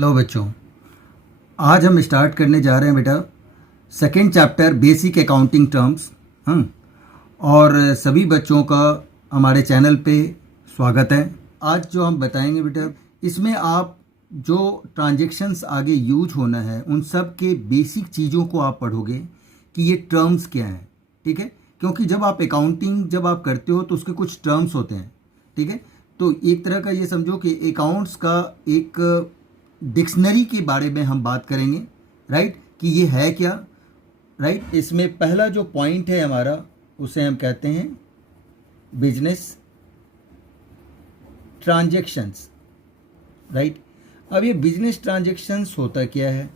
Hello बच्चों, आज हम स्टार्ट करने जा रहे हैं बेटा second chapter basic accounting terms. और सभी बच्चों का हमारे चैनल पे स्वागत है। आज जो हम बताएंगे बेटा, इसमें आप जो ट्रांजैक्शंस आगे यूज होना है उन सब के बेसिक चीज़ों को आप पढ़ोगे कि ये टर्म्स क्या हैं। ठीक है, क्योंकि जब आप अकाउंटिंग जब आप करते हो तो उसके कुछ टर्म्स होते हैं। ठीक है, तो एक तरह का ये समझो कि अकाउंट्स का एक डिक्शनरी के बारे में हम बात करेंगे, राइट, कि ये है क्या। राइट, इसमें पहला जो पॉइंट है हमारा उसे हम कहते हैं बिजनेस ट्रांजैक्शंस। राइट, अब ये बिजनेस ट्रांजैक्शंस होता क्या है,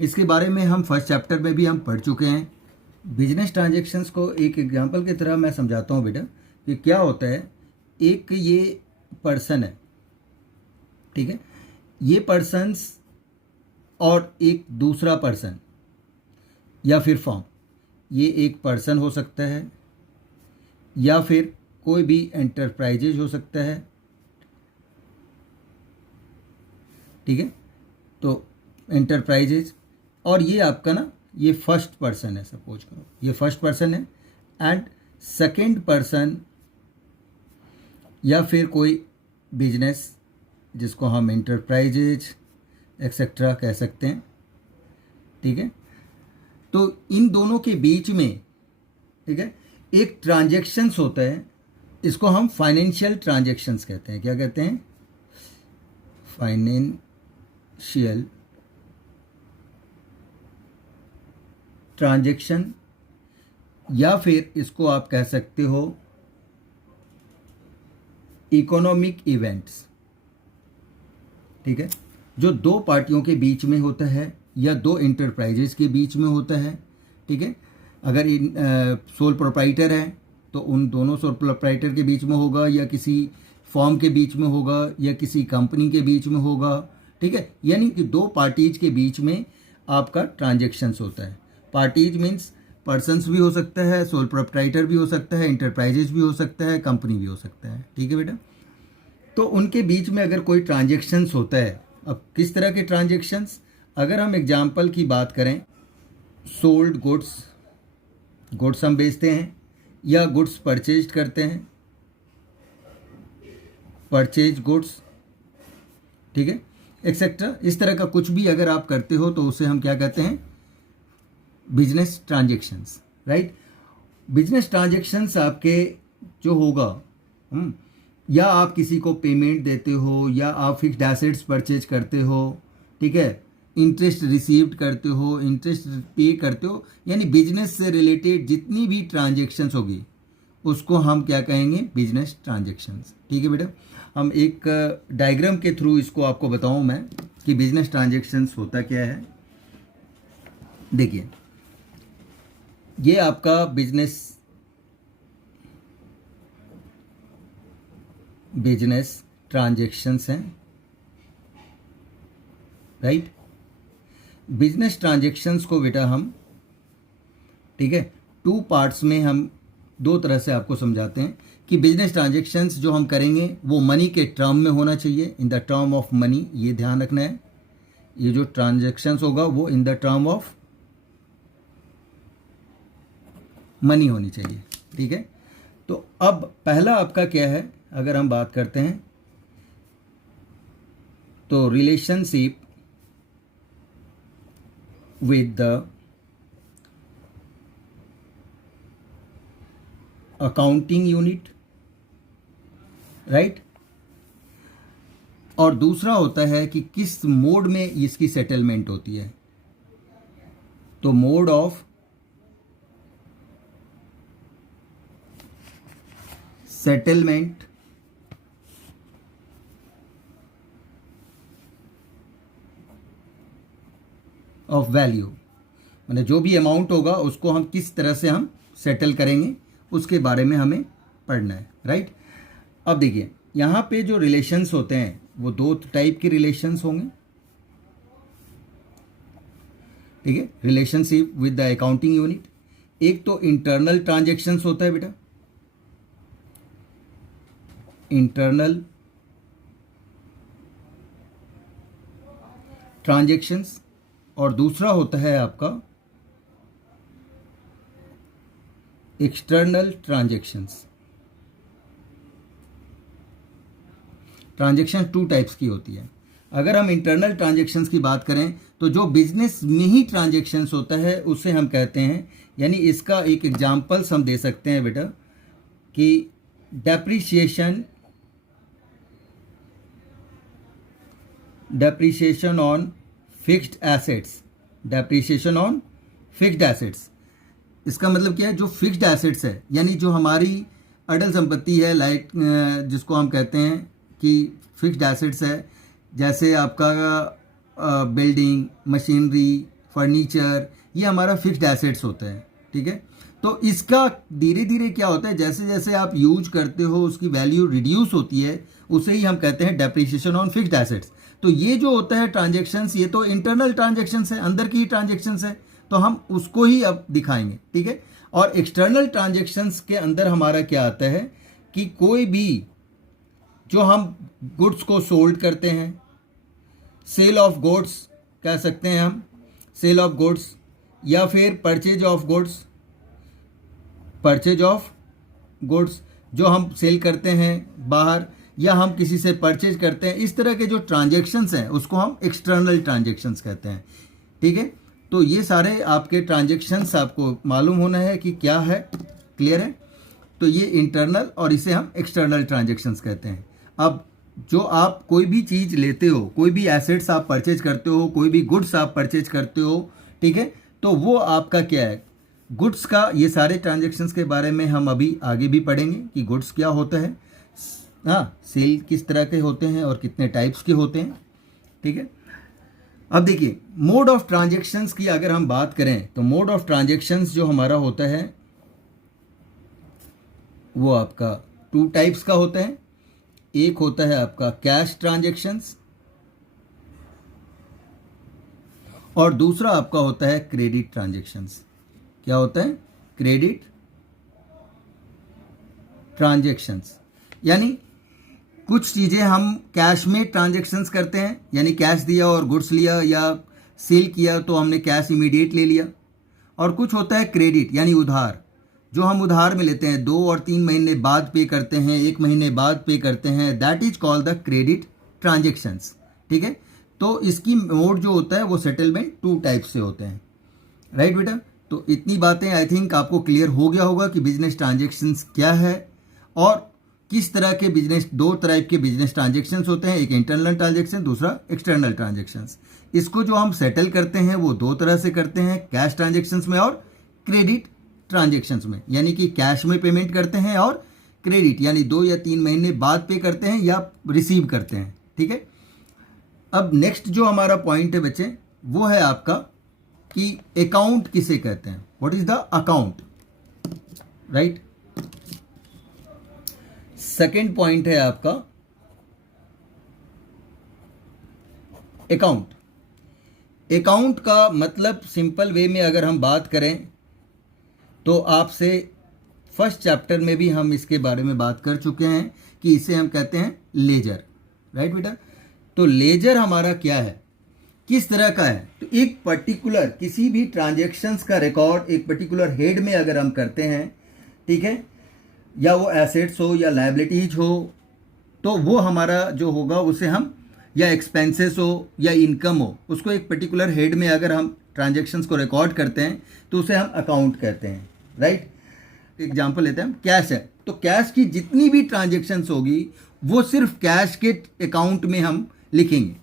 इसके बारे में हम फर्स्ट चैप्टर में भी हम पढ़ चुके हैं। बिजनेस ट्रांजैक्शंस को एक एग्जांपल की तरह मैं समझाता हूँ बेटा कि क्या होता है। एक ये पर्सन है, ठीक है, ये पर्सन्स और एक दूसरा पर्सन या फिर फॉर्म, ये एक पर्सन हो सकता है या फिर कोई भी एंटरप्राइजेज हो सकता है। ठीक है, तो एंटरप्राइजेज, और ये आपका ना ये फर्स्ट पर्सन है, सपोज करो ये फर्स्ट पर्सन है एंड सेकंड पर्सन या फिर कोई बिजनेस जिसको हम एंटरप्राइजेज एक्सेट्रा कह सकते हैं। ठीक है, तो इन दोनों के बीच में, ठीक है, एक ट्रांजैक्शंस होता है, इसको हम फाइनेंशियल ट्रांजैक्शंस कहते हैं। क्या कहते हैं? फाइनेंशियल ट्रांजैक्शन, या फिर इसको आप कह सकते हो इकोनॉमिक इवेंट्स। ठीक है, जो दो पार्टियों के बीच में होता है या दो इंटरप्राइजेज के बीच में होता है। ठीक है, अगर सोल प्रोप्राइटर है तो उन दोनों सोल प्रोप्राइटर के बीच में होगा, या किसी फॉर्म के बीच में होगा, या किसी कंपनी के बीच में होगा। ठीक है, यानी कि दो पार्टीज के बीच में आपका ट्रांजैक्शंस होता है। पार्टीज मीन्स पर्सन्स भी हो सकता है, सोल प्रोप्राइटर भी हो सकता है, इंटरप्राइजेज भी हो सकता है, कंपनी भी हो सकता है। ठीक है बेटा, तो उनके बीच में अगर कोई ट्रांजैक्शंस होता है, अब किस तरह के ट्रांजैक्शंस, अगर हम एग्जांपल की बात करें, सोल्ड गुड्स, गुड्स हम बेचते हैं या गुड्स परचेज करते हैं, परचेज गुड्स, ठीक है, एक्सेट्रा, इस तरह का कुछ भी अगर आप करते हो तो उसे हम क्या कहते हैं? Business transactions. Right, business transactions आपके जो होगा, या आप किसी को पेमेंट देते हो, या आप फिक्स्ड एसेट्स परचेज करते हो, ठीक है, इंटरेस्ट रिसीव्ड करते हो, इंटरेस्ट पे करते हो, यानी बिजनेस से रिलेटेड जितनी भी ट्रांजैक्शंस होगी उसको हम क्या कहेंगे? Business transactions. ठीक है बेटा, हम एक डायग्राम के थ्रू इसको आपको बताऊं मैं कि बिजनेस ट्रांजैक्शंस होता क्या है। देखिए, ये आपका बिजनेस ट्रांजैक्शंस हैं। राइट, बिजनेस ट्रांजैक्शंस को बेटा हम, ठीक है, टू पार्ट्स में हम दो तरह से आपको समझाते हैं कि बिजनेस ट्रांजैक्शंस जो हम करेंगे वो मनी के टर्म में होना चाहिए, in the term of money, ये ध्यान रखना है। ये जो ट्रांजैक्शंस होगा वो in the term of money होनी चाहिए। ठीक है, तो अब पहला आपका क्या है, अगर हम बात करते हैं तो relationship with the accounting unit. Right, और दूसरा होता है कि किस मोड में इसकी सेटलमेंट होती है, तो mode of settlement of value, मतलब जो भी अमाउंट होगा उसको हम किस तरह से हम सेटल करेंगे उसके बारे में हमें पढ़ना है। राइट, अब देखिए यहाँ पे जो रिलेशंस होते हैं वो दो टाइप के रिलेशंस होंगे। ठीक है, relationship with the accounting unit, एक तो इंटरनल ट्रांजैक्शंस होता है बेटा, इंटरनल ट्रांजैक्शंस और दूसरा होता है आपका external transactions. Transaction two types की होती है। अगर हम इंटरनल ट्रांजैक्शंस की बात करें तो जो बिजनेस में ही ट्रांजैक्शंस होता है उसे हम कहते हैं, यानी इसका एक एग्जांपल्स हम दे सकते हैं बेटा कि डेप्रिसिएशन ऑन फिक्स्ड एसेट्स। इसका मतलब क्या है, जो फिक्स्ड एसेट्स है यानी जो हमारी अटल संपत्ति है, लाइक जिसको हम कहते हैं कि फिक्स्ड एसेट्स है, जैसे आपका बिल्डिंग, मशीनरी, फर्नीचर, ये हमारा फिक्स्ड एसेट्स होता है। ठीक है, तो इसका धीरे धीरे क्या होता है, जैसे जैसे आप यूज करते हो उसकी वैल्यू रिड्यूस होती है, उसे ही हम कहते हैं डेप्रिसिएशन ऑन फिक्स्ड एसेट्स। तो ये जो होता है ट्रांजैक्शंस, ये तो इंटरनल ट्रांजैक्शंस है, अंदर की ही ट्रांजैक्शंस है, तो हम उसको ही अब दिखाएंगे। ठीक है, और एक्सटर्नल ट्रांजैक्शंस के अंदर हमारा क्या आता है कि कोई भी जो हम गुड्स को सोल्ड करते हैं, सेल ऑफ गुड्स कह सकते हैं हम, सेल ऑफ गुड्स, या फिर परचेज ऑफ गुड्स जो हम सेल करते हैं बाहर, या हम किसी से परचेज करते हैं, इस तरह के जो ट्रांजैक्शंस हैं उसको हम एक्सटर्नल ट्रांजैक्शंस कहते हैं। ठीक है, तो ये सारे आपके ट्रांजैक्शंस आपको मालूम होना है कि क्या है, क्लियर है। तो ये इंटरनल और इसे हम एक्सटर्नल ट्रांजैक्शंस कहते हैं। अब जो आप कोई भी चीज़ लेते हो, कोई भी एसेट्स आप परचेज करते हो, कोई भी गुड्स आप परचेज करते हो, ठीक है, तो वो आपका क्या है, गुड्स का, ये सारे ट्रांजैक्शंस के बारे में हम अभी आगे भी पढ़ेंगे कि गुड्स क्या होता है, हाँ, सेल किस तरह के होते हैं और कितने टाइप्स के होते हैं। ठीक है, अब देखिए मोड ऑफ ट्रांजैक्शंस की अगर हम बात करें तो मोड ऑफ ट्रांजैक्शंस जो हमारा होता है वो आपका टू टाइप्स का होता है। एक होता है आपका कैश ट्रांजैक्शंस और दूसरा आपका होता है क्रेडिट ट्रांजैक्शंस। क्या होता है, क्रेडिट ट्रांजैक्शंस, यानी कुछ चीज़ें हम कैश में ट्रांजैक्शंस करते हैं, यानी कैश दिया और गुड्स लिया या सेल किया तो हमने कैश इमीडिएट ले लिया। और कुछ होता है क्रेडिट यानी उधार, जो हम उधार में लेते हैं, 2 और 3 महीने बाद पे करते हैं, 1 महीने बाद पे करते हैं, that is called the credit transactions. ठीक है, तो इसकी मोड जो होता है वो सेटलमेंट टू टाइप से होते हैं। राइट बेटा, तो इतनी बातें आई थिंक आपको क्लियर हो गया होगा कि बिजनेस ट्रांजैक्शंस क्या है और किस तरह के बिजनेस, 2 तरह के बिजनेस ट्रांजैक्शंस होते हैं, एक इंटरनल ट्रांजैक्शन, दूसरा एक्सटर्नल ट्रांजैक्शंस। इसको जो हम सेटल करते हैं वो 2 तरह से करते हैं, कैश ट्रांजैक्शंस में और क्रेडिट ट्रांजैक्शंस में, यानी कि कैश में पेमेंट करते हैं और क्रेडिट यानी 2 या 3 महीने बाद पे करते हैं या रिसीव करते हैं। ठीक है, अब नेक्स्ट जो हमारा पॉइंट है बच्चे वो है आपका कि अकाउंट किसे कहते हैं, what is the account. Right, second point है आपका अकाउंट। अकाउंट का मतलब सिंपल वे में अगर हम बात करें तो आपसे फर्स्ट चैप्टर में भी हम इसके बारे में बात कर चुके हैं कि इसे हम कहते हैं लेजर। राइट बेटा, तो लेजर हमारा क्या है, किस तरह का है, तो एक पर्टिकुलर किसी भी ट्रांजैक्शंस का रिकॉर्ड एक पर्टिकुलर हेड में अगर हम करते हैं, ठीक है, या वो एसेट्स हो या लायबिलिटीज हो, तो वो हमारा जो होगा उसे हम, या एक्सपेंसेस हो या इनकम हो, उसको एक पर्टिकुलर हेड में अगर हम ट्रांजैक्शंस को रिकॉर्ड करते हैं तो उसे हम अकाउंट कहते हैं। राइट, एग्जांपल लेते हैं हम, कैश है तो कैश की जितनी भी ट्रांजैक्शंस होगी वो सिर्फ कैश के अकाउंट में हम लिखेंगे।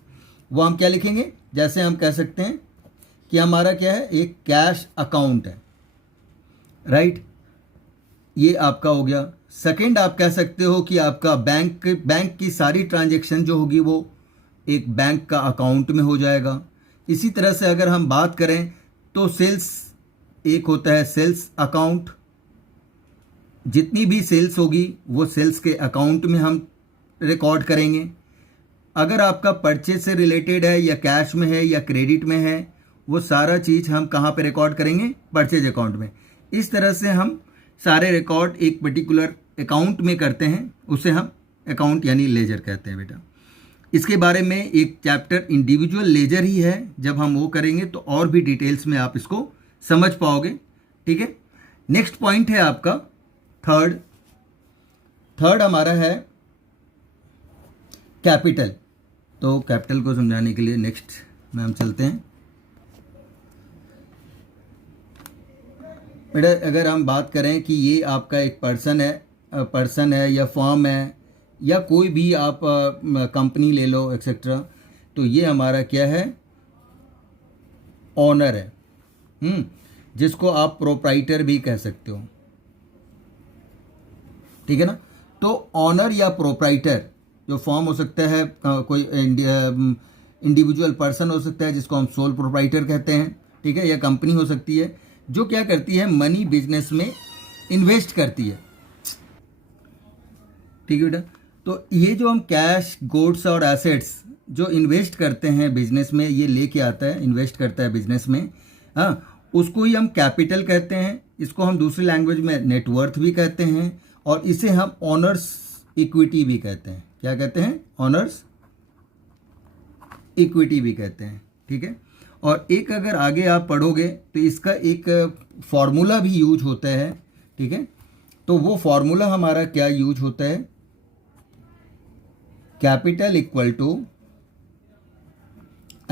वो हम क्या लिखेंगे, जैसे हम कह सकते हैं कि हमारा क्या है, एक कैश अकाउंट है। राइट, ये आपका हो गया। सेकंड आप कह सकते हो कि आपका बैंक की सारी ट्रांजैक्शन जो होगी वो एक बैंक का अकाउंट में हो जाएगा। इसी तरह से अगर हम बात करें तो सेल्स एक होता है सेल्स अकाउंट, जितनी भी सेल्स होगी वो सेल्स के अकाउंट में हम रिकॉर्ड करेंगे। अगर आपका परचेज से रिलेटेड है या कैश में है या क्रेडिट में है, वो सारा चीज़ हम कहाँ पे रिकॉर्ड करेंगे, परचेज अकाउंट में। इस तरह से हम सारे रिकॉर्ड एक पर्टिकुलर अकाउंट में करते हैं, उसे हम अकाउंट यानी लेजर कहते हैं बेटा। इसके बारे में एक चैप्टर इंडिविजुअल लेजर ही है, जब हम वो करेंगे तो और भी डिटेल्स में आप इसको समझ पाओगे। ठीक है, नेक्स्ट पॉइंट है आपका थर्ड हमारा है कैपिटल। तो कैपिटल को समझाने के लिए नेक्स्ट में हम चलते हैं। बेटा अगर हम बात करें कि ये आपका एक पर्सन है या फर्म है या कोई भी आप कंपनी ले लो एक्सेट्रा, तो ये हमारा क्या है, ऑनर है, जिसको आप प्रोप्राइटर भी कह सकते हो। ठीक है ना, तो ऑनर या प्रोप्राइटर जो फॉर्म हो सकता है, कोई इंडिविजुअल पर्सन हो सकता है जिसको हम सोल प्रोप्राइटर कहते हैं। ठीक है, या कंपनी हो सकती है जो क्या करती है, मनी बिजनेस में इन्वेस्ट करती है। ठीक है बेटा, तो ये जो हम कैश, गुड्स और एसेट्स जो इन्वेस्ट करते हैं बिजनेस में, ये लेके आता है, इन्वेस्ट करता है बिजनेस में, हाँ, उसको ही हम कैपिटल कहते हैं। इसको हम दूसरी लैंग्वेज में नेटवर्थ भी कहते हैं, और इसे हम ऑनर्स इक्विटी भी कहते हैं। क्या कहते हैं? ऑनर्स इक्विटी भी कहते हैं। ठीक है, और एक अगर आगे आप पढ़ोगे तो इसका एक फॉर्मूला भी यूज होता है। ठीक है, तो वो फॉर्मूला हमारा क्या यूज होता है, capital equal to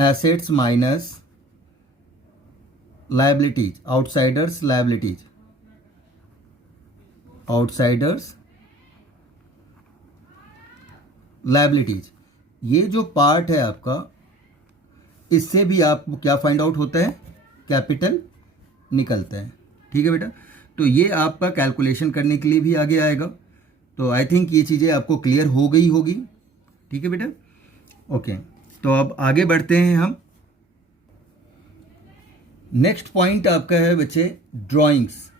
assets minus liabilities, outsiders liabilities, outsiders liabilities. ये जो पार्ट है आपका, इससे भी आपको क्या फाइंड आउट होता है, कैपिटल निकलता है। ठीक है बेटा, तो ये आपका कैलकुलेशन करने के लिए भी आगे आएगा। तो आई थिंक ये चीज़ें आपको क्लियर हो गई होगी। ठीक है बेटा, ओके, तो अब आगे बढ़ते हैं हम। नेक्स्ट पॉइंट आपका है बच्चे ड्राइंग्स,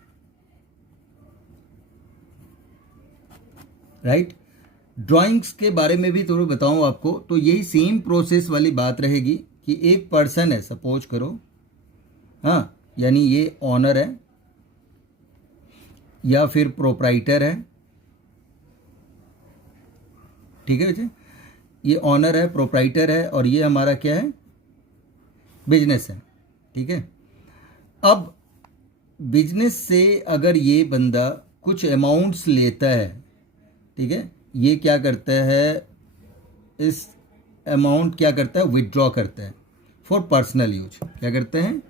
राइट। ड्राइंग्स के बारे में भी थोड़ा बताऊं आपको, तो यही सेम प्रोसेस वाली बात रहेगी कि एक पर्सन है, सपोज करो, हाँ, यानी ये ऑनर है या फिर प्रोप्राइटर है। ठीक है बच्चे, ये ऑनर है, प्रोप्राइटर है, और ये हमारा क्या है, बिजनेस है। ठीक है, अब बिजनेस से अगर ये बंदा कुछ अमाउंट्स लेता है, ठीक है, ये क्या करता है, इस अमाउंट क्या करता है, विथड्रॉ करता है फॉर पर्सनल यूज। क्या करते हैं,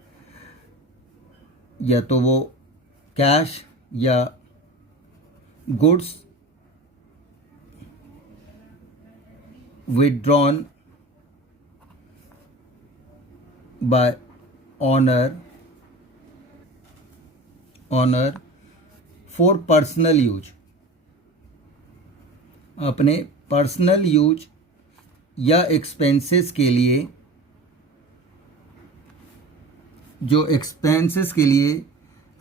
या तो वो कैश या goods withdrawn by owner for personal use, अपने पर्सनल यूज या एक्सपेंसेस के लिए, जो एक्सपेंसेस के लिए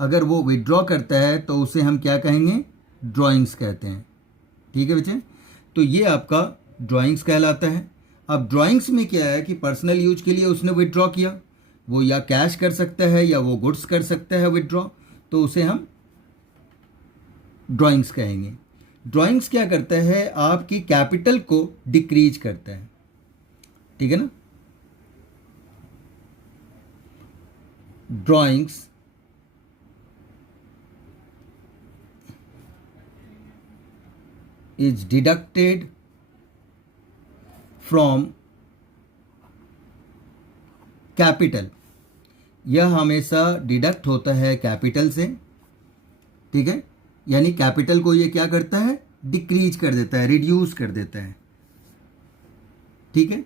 अगर वो विड्रॉ करता है तो उसे हम क्या कहेंगे, ड्राइंग्स कहते हैं। ठीक है बच्चे, तो ये आपका ड्राइंग्स कहलाता है। अब ड्राइंग्स में क्या है कि पर्सनल यूज के लिए उसने विड्रॉ किया, वो या कैश कर सकता है या वो गुड्स कर सकता है विड्रॉ, तो उसे हम ड्राइंग्स कहेंगे। ड्राइंग्स क्या करता है, आपकी कैपिटल को डिक्रीज करता है। ठीक है ना, drawings is deducted from capital, यह हमेशा डिडक्ट होता है कैपिटल से। ठीक है, यानी कैपिटल को ये क्या करता है, डिक्रीज कर देता है, रिड्यूस कर देता है। ठीक है,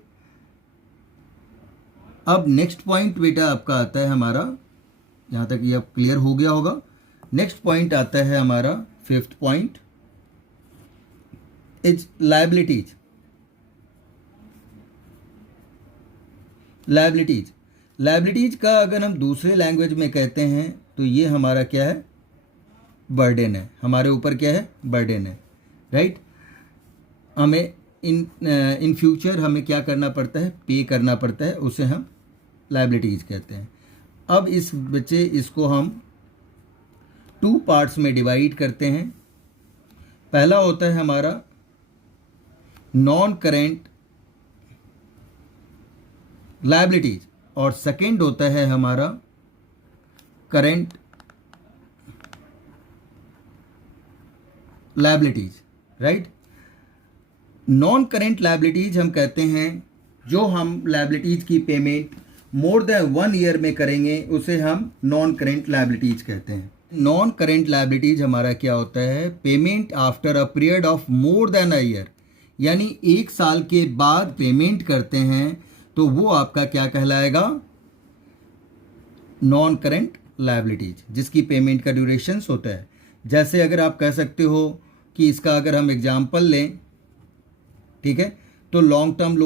अब नेक्स्ट पॉइंट बेटा आपका आता है हमारा, जहाँ तक ये अब क्लियर हो गया होगा, नेक्स्ट पॉइंट आता है हमारा fifth point is liabilities. Liabilities का अगर हम दूसरे लैंग्वेज में कहते हैं तो ये हमारा क्या है, बर्डन है, हमारे ऊपर क्या है, बर्डन है, राइट। हमें इन फ्यूचर हमें क्या करना पड़ता है, पे करना पड़ता है, उसे हम लायबिलिटीज कहते हैं। अब इस बच्चे इसको हम 2 पार्ट्स में डिवाइड करते हैं। पहला होता है हमारा नॉन करेंट लायबिलिटीज, और सेकेंड होता है हमारा current liabilities, right. Non current liabilities हम कहते हैं जो हम लायबिलिटीज की पेमेंट मोर देन 1 ईयर में करेंगे उसे हम नॉन करेंट लायबिलिटीज कहते हैं। नॉन करेंट लायबिलिटीज हमारा क्या होता है, payment after a period of more than a year, यानी 1 साल के बाद पेमेंट करते हैं तो वो आपका क्या कहलाएगा, नॉन करेंट लायबिलिटीज, जिसकी पेमेंट का ड्यूरेशंस होता है। जैसे अगर आप कह सकते हो कि इसका अगर हम एग्जांपल लें, ठीक है, तो long term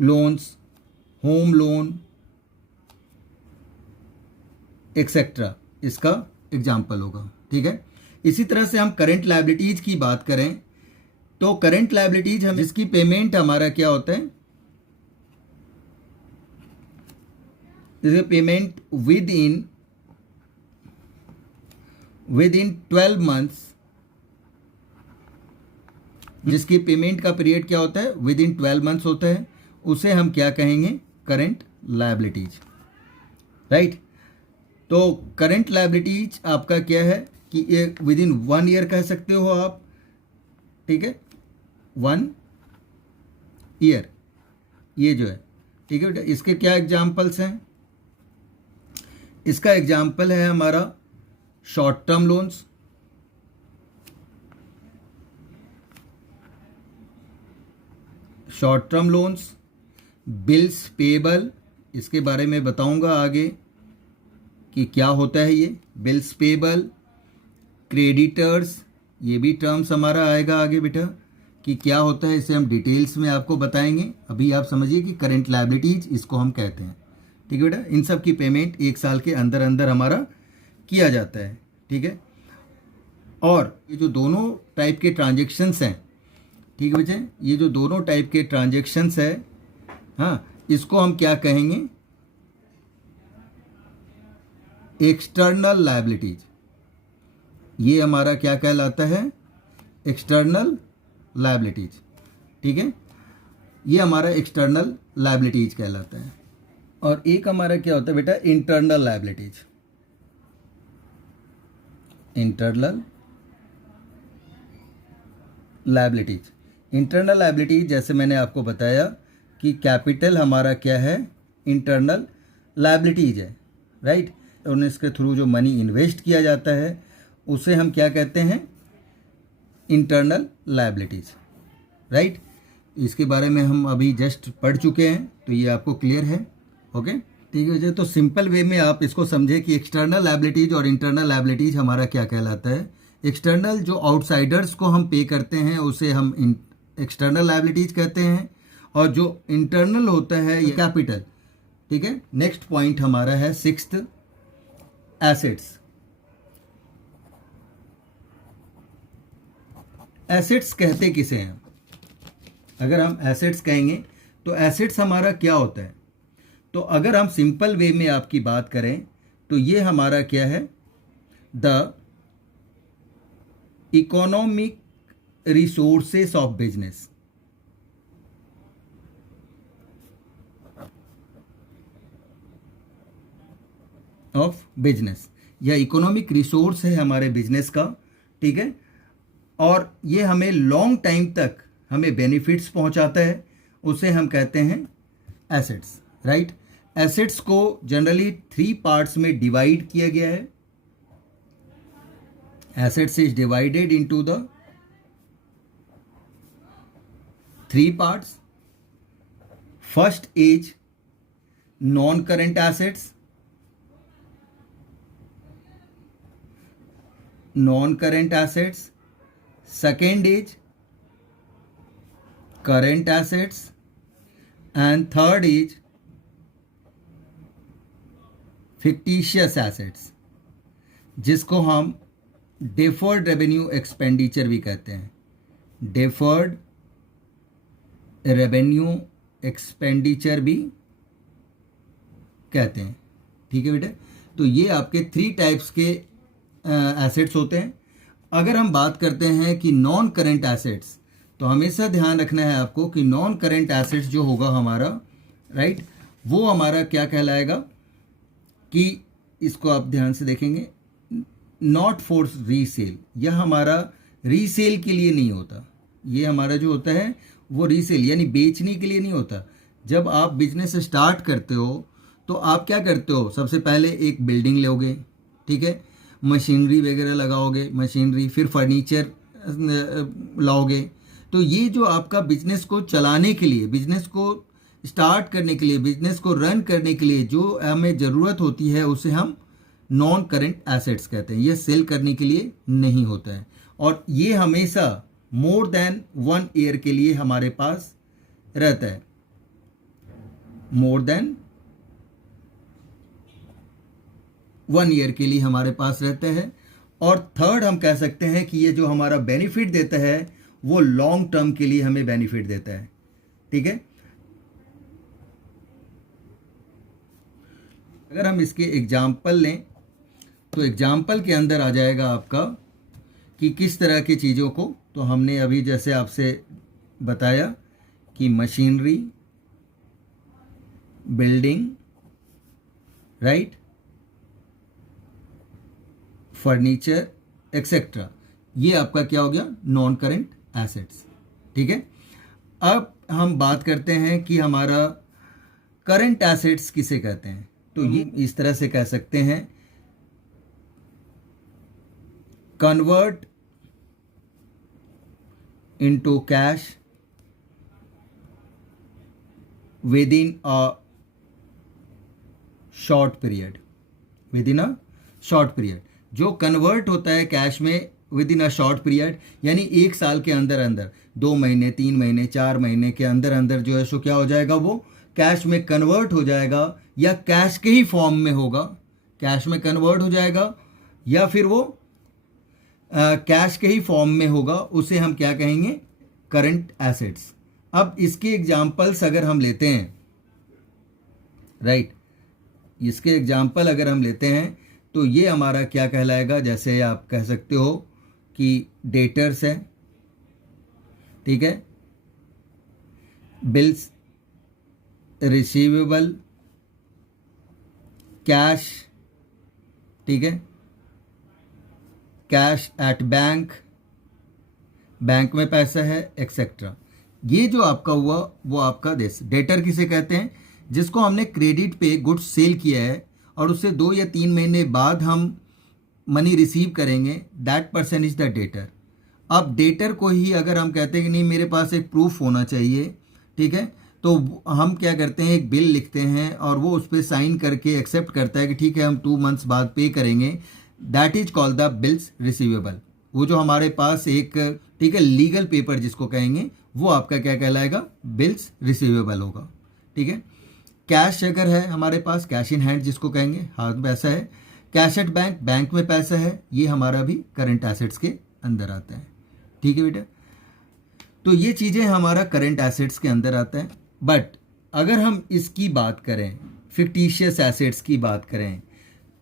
loans, home loan etcetera इसका एग्जाम्पल होगा, ठीक है। इसी तरह से हम करंट लायबिलिटीज की बात करें तो करंट लायबिलिटीज हम जिसकी पेमेंट हमारा क्या होता है, जैसे पेमेंट विद इन 12 मंथ्स, जिसकी पेमेंट का पीरियड क्या होता है, विद इन 12 मंथ्स होता है, उसे हम क्या कहेंगे, करंट लायबिलिटीज, राइट। तो करंट लायबिलिटीज आपका क्या है कि ये विद इन 1 ईयर कह सकते हो आप, ठीक है, 1 ईयर, ये जो है, ठीक है बेटा। इसके क्या एग्जाम्पल्स हैं, इसका एग्जाम्पल है हमारा short term loans, bills payable, इसके बारे में बताऊंगा आगे कि क्या होता है ये बिल्स पेबल, क्रेडिटर्स, ये भी टर्म्स हमारा आएगा आगे बेटा कि क्या होता है, इसे हम डिटेल्स में आपको बताएंगे। अभी आप समझिए कि करंट लायबिलिटीज इसको हम कहते हैं, ठीक है बेटा। इन सब की पेमेंट 1 साल के अंदर अंदर हमारा किया जाता है, ठीक है। और ये जो दोनों टाइप के ट्रांजेक्शन्स हैं, ठीक है बच्चे, ये जो दोनों टाइप के ट्रांजेक्शन्स है, हाँ, इसको हम क्या कहेंगे, एक्सटर्नल लायबिलिटीज। ये हमारा क्या कहलाता है, एक्सटर्नल लायबिलिटीज, ठीक है, ये हमारा एक्सटर्नल लायबिलिटीज कहलाता है। और एक हमारा क्या होता है बेटा, इंटरनल लायबिलिटीज। इंटरनल लायबिलिटीज जैसे मैंने आपको बताया कि कैपिटल हमारा क्या है, इंटरनल लायबिलिटीज है, राइट। और इसके थ्रू जो मनी इन्वेस्ट किया जाता है उसे हम क्या कहते हैं, इंटरनल लायबिलिटीज, राइट। इसके बारे में हम अभी जस्ट पढ़ चुके हैं, तो ये आपको क्लियर है, ओके, ठीक है। तो सिंपल वे में आप इसको समझे कि एक्सटर्नल लायबिलिटीज और इंटरनल लायबिलिटीज हमारा क्या कहलाता है। एक्सटर्नल जो आउटसाइडर्स को हम पे करते हैं उसे हम एक्सटर्नल लायबिलिटीज कहते हैं, और जो इंटरनल होता है ये कैपिटल, ठीक है। नेक्स्ट पॉइंट हमारा है 6th, एसेट्स। एसेट्स कहते किसे हैं, अगर हम एसेट्स कहेंगे तो एसेट्स हमारा क्या होता है, तो अगर हम सिंपल वे में आपकी बात करें तो ये हमारा क्या है, the economic resources of business, या इकोनॉमिक रिसोर्स है हमारे बिजनेस का, ठीक है। और ये हमें लॉन्ग टाइम तक हमें बेनिफिट्स पहुंचाता है, उसे हम कहते हैं एसेट्स, राइट। एसेट्स को जनरली 3 पार्ट्स में डिवाइड किया गया है। Assets is divided into the 3 parts. First is non current assets, second is current assets, and third is fictitious assets, जिसको हम डेफर्ड रेवेन्यू एक्सपेंडिचर भी कहते हैं, डेफर्ड रेवेन्यू एक्सपेंडिचर भी कहते हैं, ठीक है बेटा। तो ये आपके 3 टाइप्स के एसेट्स होते हैं। अगर हम बात करते हैं कि नॉन करंट एसेट्स, तो हमेशा ध्यान रखना है आपको कि नॉन करेंट एसेट्स जो होगा हमारा, राइट, वो हमारा क्या कहलाएगा, कि इसको आप ध्यान से देखेंगे, नॉट फॉर रीसेल, यह हमारा रीसेल के लिए नहीं होता। ये हमारा जो होता है वो रीसेल यानी बेचने के लिए नहीं होता। जब आप बिजनेस स्टार्ट करते हो तो आप क्या करते हो, सबसे पहले एक बिल्डिंग लोगे, ठीक है, मशीनरी वगैरह लगाओगे, मशीनरी, फिर फर्नीचर लाओगे। तो ये जो आपका बिजनेस को चलाने के लिए, बिजनेस को स्टार्ट करने के लिए, बिजनेस को रन करने के लिए जो हमें ज़रूरत होती है उसे हम नॉन करेंट एसेट्स कहते हैं। ये सेल करने के लिए नहीं होता है और ये हमेशा मोर देन 1 ईयर के लिए हमारे पास रहता है, मोर देन 1 ईयर के लिए हमारे पास रहता है। और थर्ड हम कह सकते हैं कि ये जो हमारा बेनिफिट देता है वो लॉन्ग टर्म के लिए हमें बेनिफिट देता है, ठीक है। अगर हम इसके एग्जाम्पल लें तो एग्जाम्पल के अंदर आ जाएगा आपका कि किस तरह की चीज़ों को, तो हमने अभी जैसे आपसे बताया कि machinery, building, right, furniture etcetera, ये आपका क्या हो गया, नॉन करेंट एसेट्स, ठीक है। अब हम बात करते हैं कि हमारा करंट एसेट्स किसे कहते हैं। तो ये इस तरह से कह सकते हैं, convert into cash with in a short period, with in a short period. जो कन्वर्ट होता है कैश में with in a short period, यानी 1 साल के अंदर अंदर, 2 महीने, 3 महीने, 4 महीने के अंदर अंदर जो है सो क्या हो जाएगा, वो कैश में कन्वर्ट हो जाएगा या कैश के ही फॉर्म में होगा, कैश में कन्वर्ट हो जाएगा या फिर वो कैश के ही फॉर्म में होगा, उसे हम क्या कहेंगे, करंट एसेट्स। अब इसके एग्जाम्पल्स अगर हम लेते हैं, राइट, इसके एग्जाम्पल अगर हम लेते हैं तो ये हमारा क्या कहलाएगा, जैसे आप कह सकते हो कि डेटर्स है, ठीक है, बिल्स रिसीवेबल, कैश, ठीक है, कैश एट बैंक, बैंक में पैसा है, एक्सेट्रा। ये जो आपका हुआ वो आपका डेटर किसे कहते हैं, जिसको हमने क्रेडिट पे गुड्स सेल किया है और उससे 2 या 3 महीने बाद हम मनी रिसीव करेंगे, that person is the debtor. अब डेटर को ही अगर हम कहते हैं कि नहीं मेरे पास एक प्रूफ होना चाहिए, ठीक है, तो हम क्या करते हैं, एक बिल लिखते हैं और वो उस पर साइन करके एक्सेप्ट करता है कि ठीक है हम 2 मंथ्स बाद पे करेंगे, that is called the bills receivable. वो जो हमारे पास एक, ठीक है, लीगल पेपर जिसको कहेंगे, वो आपका क्या कहलाएगा, बिल्स रिसीवेबल होगा, ठीक है। कैश अगर है हमारे पास, कैश इन हैंड जिसको कहेंगे, हाथ में पैसा है, कैश एट बैंक, बैंक में पैसा है, ये हमारा भी करंट एसेट्स के अंदर आता है, ठीक है बेटा। तो ये चीज़ें हमारा करंट एसेट्स के अंदर आता है। बट अगर हम इसकी बात करें, फिक्टिशियस एसेट्स की बात करें,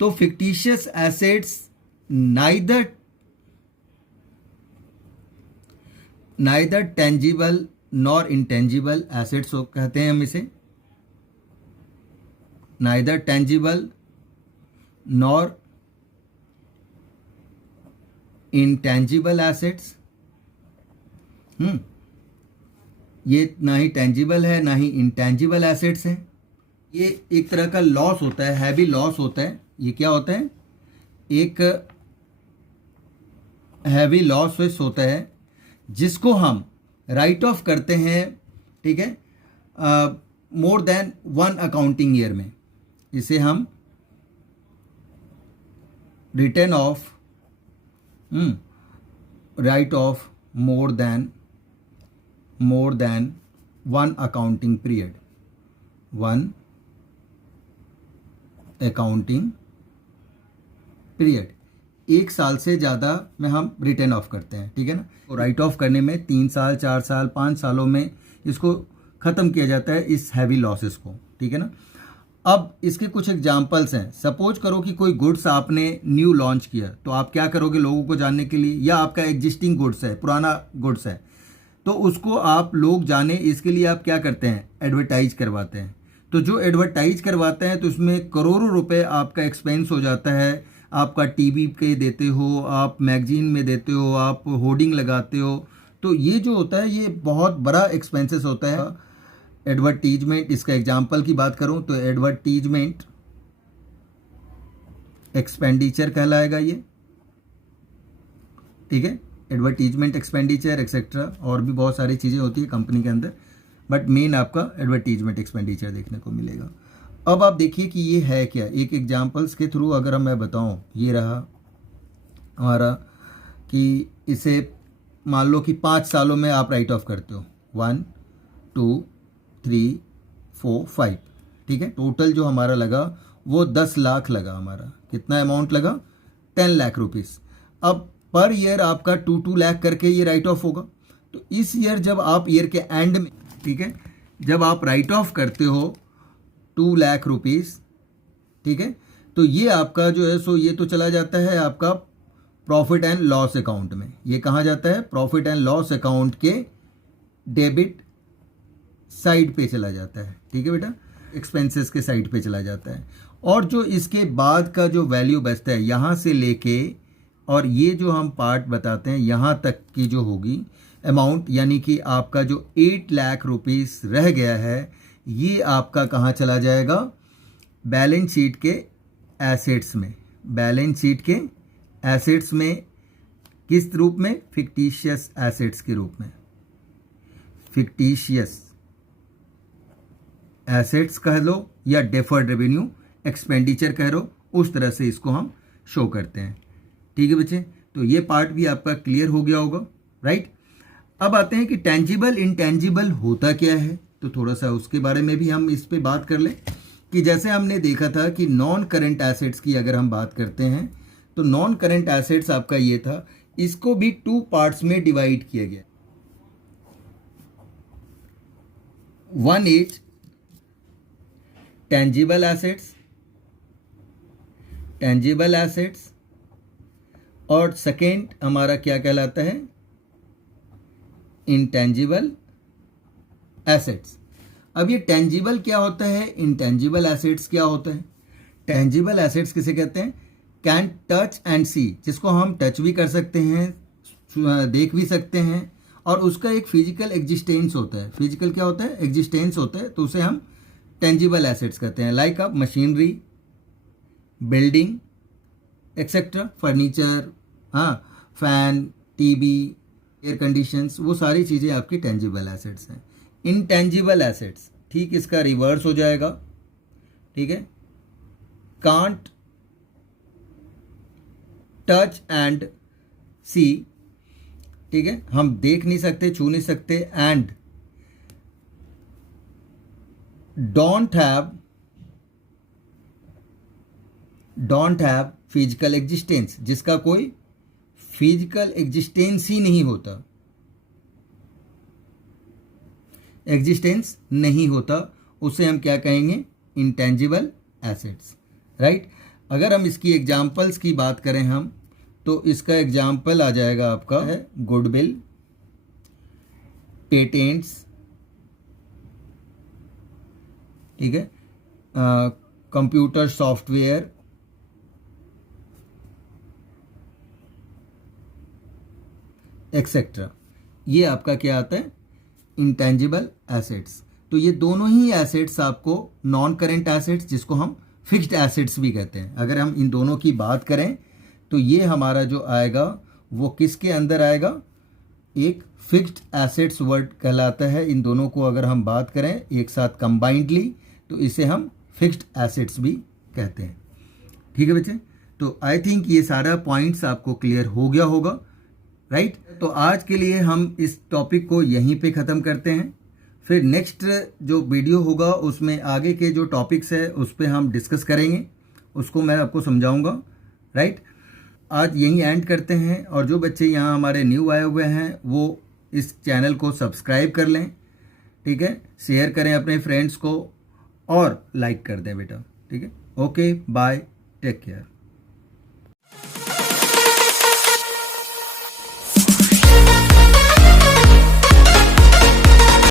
तो fictitious assets neither tangible nor intangible assets कहते हैं हम इसे, neither tangible nor intangible assets. ये ना ही टेंजिबल है ना ही इंटेंजिबल एसेट्स है। ये एक तरह का लॉस होता है, हैवी लॉस होता है। ये क्या होता है, एक हैवी लॉस होता है जिसको हम राइट ऑफ करते हैं, ठीक है, मोर देन 1 अकाउंटिंग ईयर में। इसे हम return of right of more than 1 accounting period, 1 accounting period, 1 साल से ज़्यादा में हम रिटर्न ऑफ करते हैं, ठीक है ना। तो राइट ऑफ करने में 3 साल, 4 साल, 5 सालों में इसको ख़त्म किया जाता है, इस हैवी लॉसेस को, ठीक है ना। अब इसके कुछ एग्जांपल्स हैं। सपोज करो कि कोई गुड्स आपने न्यू लॉन्च किया, तो आप क्या करोगे लोगों को जानने के लिए, या आपका एग्जिस्टिंग गुड्स है, पुराना गुड्स है, तो उसको आप लोग जाने इसके लिए आप क्या करते हैं, एडवर्टाइज करवाते हैं। तो जो एडवर्टाइज करवाते हैं तो उसमें करोड़ों रुपए आपका एक्सपेंस हो जाता है। आपका टीवी पे देते हो, आप मैगजीन में देते हो, आप होर्डिंग लगाते हो, तो ये जो होता है ये बहुत बड़ा एक्सपेंसेस होता है। एडवर्टीजमेंट, इसका एग्जांपल की बात करूं तो एडवर्टीजमेंट एक्सपेंडिचर कहलाएगा ये, ठीक है। एडवर्टीजमेंट एक्सपेंडिचर एक्सेट्रा, और भी बहुत सारी चीज़ें होती है कंपनी के अंदर, बट मेन आपका एडवर्टीजमेंट एक्सपेंडिचर देखने को मिलेगा। अब आप देखिए कि ये है क्या, एक एग्जांपल्स के थ्रू अगर मैं बताऊं, ये रहा हमारा कि इसे मान लो कि 5 सालों में आप राइट ऑफ करते हो, 1 2 3 4 5, ठीक है। टोटल जो हमारा लगा वो 10 लाख लगा हमारा। कितना अमाउंट लगा, 10 लाख रुपीस। अब पर ईयर आपका 2 लाख करके ये राइट ऑफ होगा। तो इस ईयर जब आप ईयर के एंड में, ठीक है, जब आप राइट ऑफ करते हो 2 लाख रुपीस, ठीक है, तो ये आपका जो है सो ये तो चला जाता है आपका प्रॉफिट एंड लॉस अकाउंट में। ये कहाँ जाता है, प्रॉफिट एंड लॉस अकाउंट के डेबिट साइड पे चला जाता है, ठीक है बेटा, एक्सपेंसेस के साइड पे चला जाता है। और जो इसके बाद का जो वैल्यू बचता है यहाँ से लेके, और ये जो हम पार्ट बताते हैं यहाँ तक की जो होगी अमाउंट, यानी कि आपका जो 8 लाख रुपीस रह गया है, ये आपका कहाँ चला जाएगा, बैलेंस शीट के एसेट्स में। बैलेंस शीट के एसेट्स में किस रूप में, फिक्टिशियस एसेट्स के रूप में। फिक्टिशियस एसेट्स कह लो या डेफर्ड रेवेन्यू एक्सपेंडिचर कह लो, उस तरह से इसको हम शो करते हैं, ठीक है बच्चे। तो ये पार्ट भी आपका क्लियर हो गया होगा, राइट। अब आते हैं कि टेंजिबल इंटेंजिबल होता क्या है, तो थोड़ा सा उसके बारे में भी हम इस पे बात कर लें कि जैसे हमने देखा था कि नॉन करंट एसेट्स की अगर हम बात करते हैं तो नॉन करंट एसेट्स आपका ये था, इसको भी 2 पार्ट्स में डिवाइड किया गया। One is tangible assets, tangible assets, और सेकेंड हमारा क्या कहलाता है, इंटेंजिबल एसेट्स। अब ये टेंजिबल क्या होता है, इंटेंजिबल एसेट्स क्या होता है। टेंजिबल एसेट्स किसे कहते हैं, कैन टच एंड सी, जिसको हम टच भी कर सकते हैं, देख भी सकते हैं, और उसका एक फिजिकल एग्जिस्टेंस होता है। फिजिकल क्या होता है, एग्जिस्टेंस होता है, तो उसे हम टेंजिबल एसेट्स कहते हैं। लाइक अब मशीनरी, बिल्डिंग एक्सेट्रा, फर्नीचर, हाँ, फैन, टीवी, एयर कंडीशंस, वो सारी चीज़ें आपकी टेंजिबल एसेट्स हैं। इंटेंजिबल एसेट्स ठीक इसका रिवर्स हो जाएगा, ठीक है, कांट टच एंड सी, ठीक है, हम देख नहीं सकते, छू नहीं सकते, and don't have physical existence, जिसका कोई फिजिकल एग्जिस्टेंस ही नहीं होता, एग्जिस्टेंस नहीं होता, उसे हम क्या कहेंगे, इंटेंजिबल एसेट्स, राइट। अगर हम इसकी एग्जाम्पल्स की बात करें हम, तो इसका एग्जाम्पल आ जाएगा आपका है गुडविल, पेटेंट्स, ठीक है, कंप्यूटर सॉफ्टवेयर, एक्सेट्रा। ये आपका क्या आता है, इंटेंजिबल एसेट्स। तो ये दोनों ही एसेट्स आपको नॉन करेंट एसेट्स, जिसको हम फिक्स्ड एसेट्स भी कहते हैं, अगर हम इन दोनों की बात करें तो ये हमारा जो आएगा वो किसके अंदर आएगा, एक फिक्स्ड एसेट्स वर्ड कहलाता है। इन दोनों को अगर हम बात करें एक साथ कंबाइंडली तो इसे हम फिक्स्ड एसेट्स भी कहते हैं, ठीक है बच्चे। तो आई थिंक ये सारा पॉइंट्स आपको क्लियर हो गया होगा, राइट। तो आज के लिए हम इस टॉपिक को यहीं पे ख़त्म करते हैं, फिर नेक्स्ट जो वीडियो होगा उसमें आगे के जो टॉपिक्स है उस पर हम डिस्कस करेंगे, उसको मैं आपको समझाऊंगा, राइट। आज यहीं एंड करते हैं, और जो बच्चे यहाँ हमारे न्यू आए हुए हैं वो इस चैनल को सब्सक्राइब कर लें, ठीक है, शेयर करें अपने फ्रेंड्स को और लाइक कर दें बेटा, ठीक है। Okay, bye, take care.